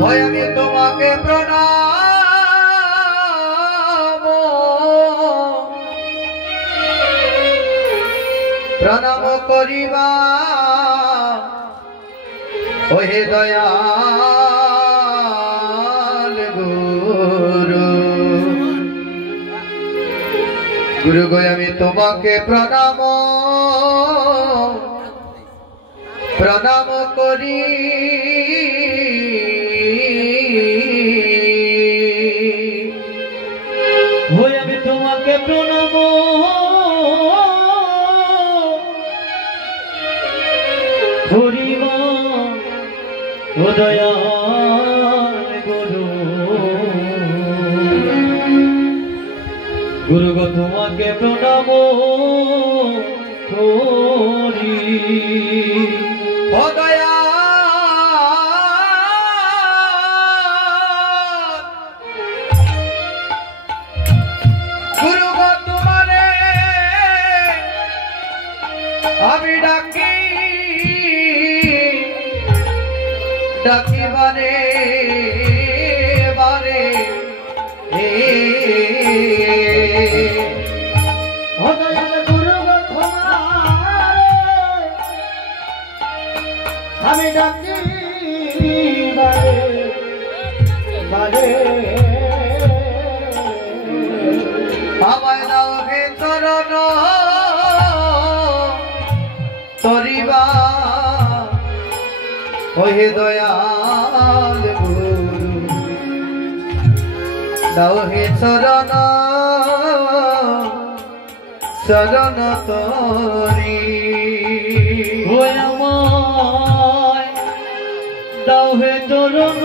ভয় আমি তোমাকে প্রণাম প্রণাম করিবা ওহে দয়াল গুরু গুরু গো আমি তোমাকে প্রণাম প্রণাম করি হয়ে আমি তোমাকে প্রণাম করিব ও দয়াল গুরু গুরু গো তোমাকে প্রণাম করি ও দয়াল গুরু গো তোমারে আমি ডাকি ডাকি বারে বারে ও দয়াল গুরু গো তোমারে আমি ডাকি বারে বারে আমায় দাও হে চরণ তরিবা ওহে দয়াল গুরু দাও হে চরণ চরণ তরি ওই আমায় দাও হে চরণ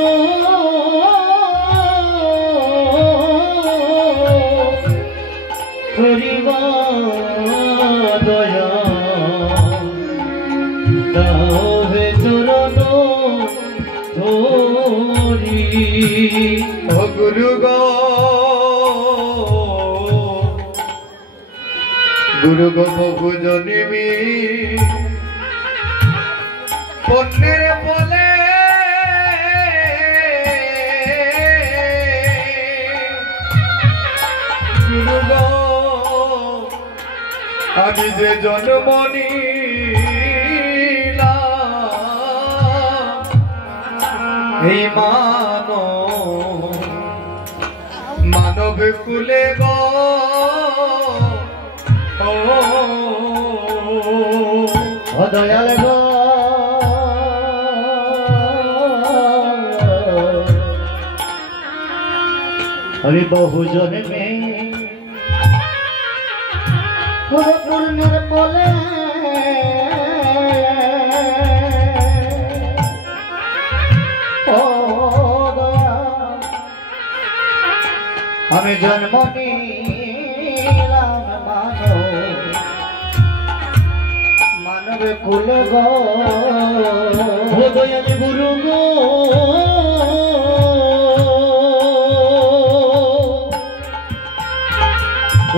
করিবা দয়া দাও হে চরণ ধরি ও গুরু গো গুরু গো বহু জনিমি পণ্যের বলে গুরু গো আমি যে জন্ম নিলাম এই মানব কুলে গো ও দয়াল গো আমি বহু জন্মে পূর্ণের বলে ও দয়াল আমি জন্ম নিলাম মানব কুল গো ও দয়াল গুরু গো ও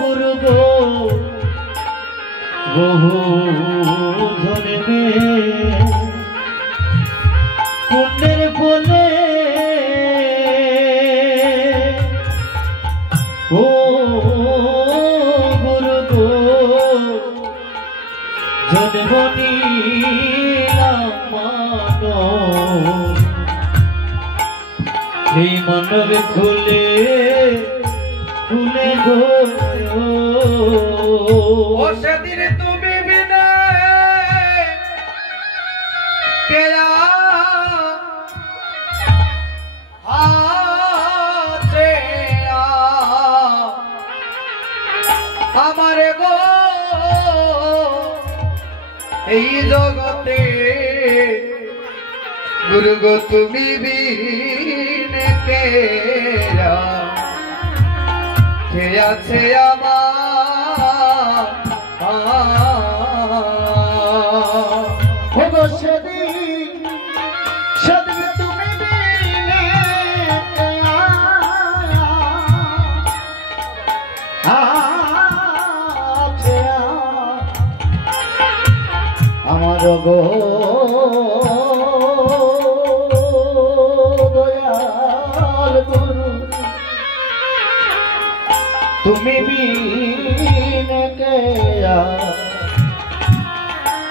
গুরু গো বহু জন্মে পুণ্যের ফলে ও গুরু গো জন্ম নিলাম মানব এই মানব খুলে খুলে গো ও সেদিন তুমি বিনে কেয়া আছে আমারে গো এই জগতে গুরু গো তুমি বিনে কেয়া কে আছে আমার সেদিন সেদিন তুমি বিনে আমার গো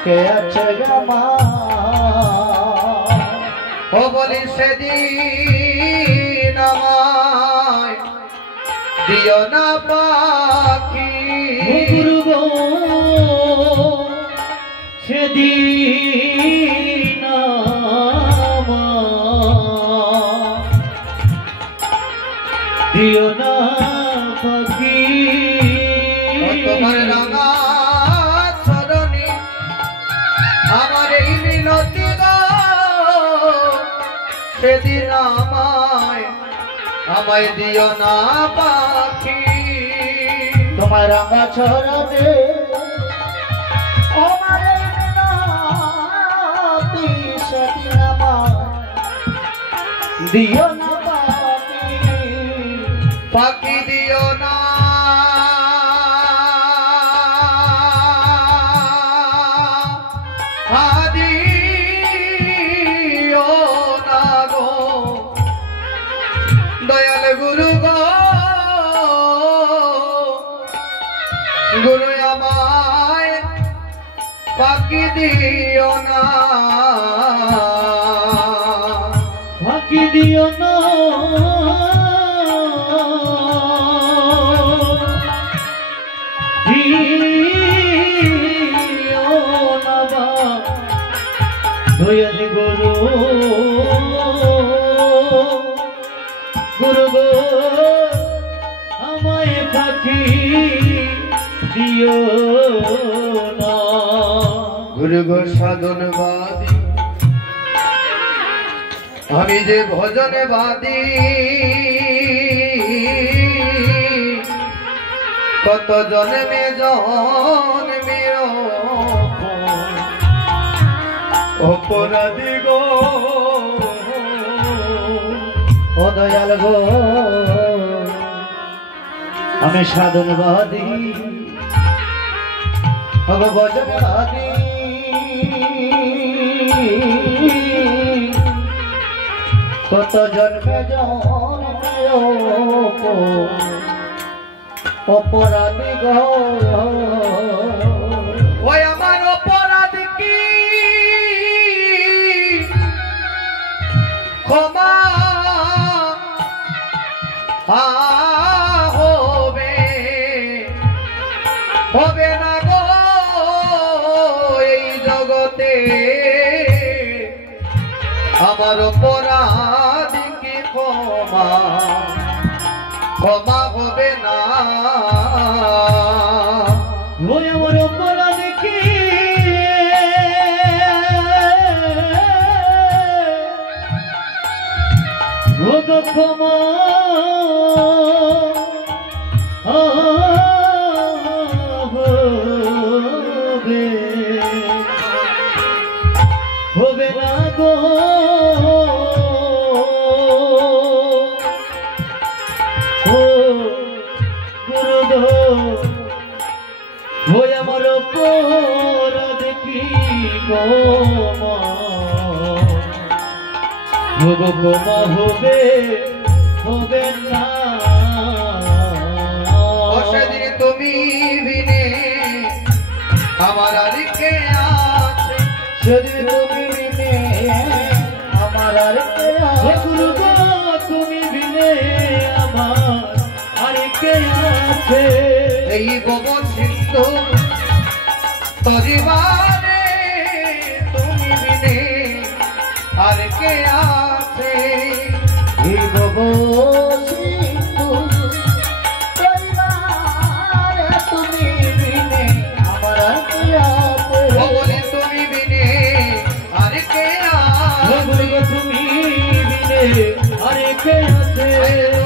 কে আছে আমার ও বলি সেদিন আমায় দিও না পাখি গুরু গো সেদিন দিও না পাখি তোমার রাঙা চরণে আমার এই মিনতি গো সেদিন আমায় দিও না পাখি তোমার রাঙা চরণে আমার এই মিনতি সেদিন আমায় দিও না পাখি দিও না দিও না গো দয়াল গুরু গো গুরু আমায় পাখি দিও না পাখি দিও না দয়াল গুরু গুরু গো আমায় পাখি দিও না গুরু গো সাধনবাদী আমি যে ভজনবাদী কত জন্মে জন্মের অপরাধী গো ও দয়াল গো আমি সাধনবাদী ভজনবাদী কত জন্মে জন্মে অপরাধী গো ওই আমার অপরাধ কি ক্ষমা হবে হবে না গো এই জগতে আমার অপরাধ কি ক্ষমা হবে না ওই আমার অপরাধ কি ক্ষমা হবে না গো ওই আমার অপরাধ কি ক্ষমা হবে হবে না সেদিন তুমি বিনে আমার আর কে আছে সেদিন তুমি বিনে আমার আর কে আছে গুরু গো তুমি বিনে আমার আর কে আছে এই বব সিন্ধু পরিবারে তুমি বিনে আর কে আছে এই বব সিন্ধু পরিবারে তুমি বিনে আমার আর কে আছে বলি তুমি বিনে আর কে আছে তুমি বিনে আর কে আছে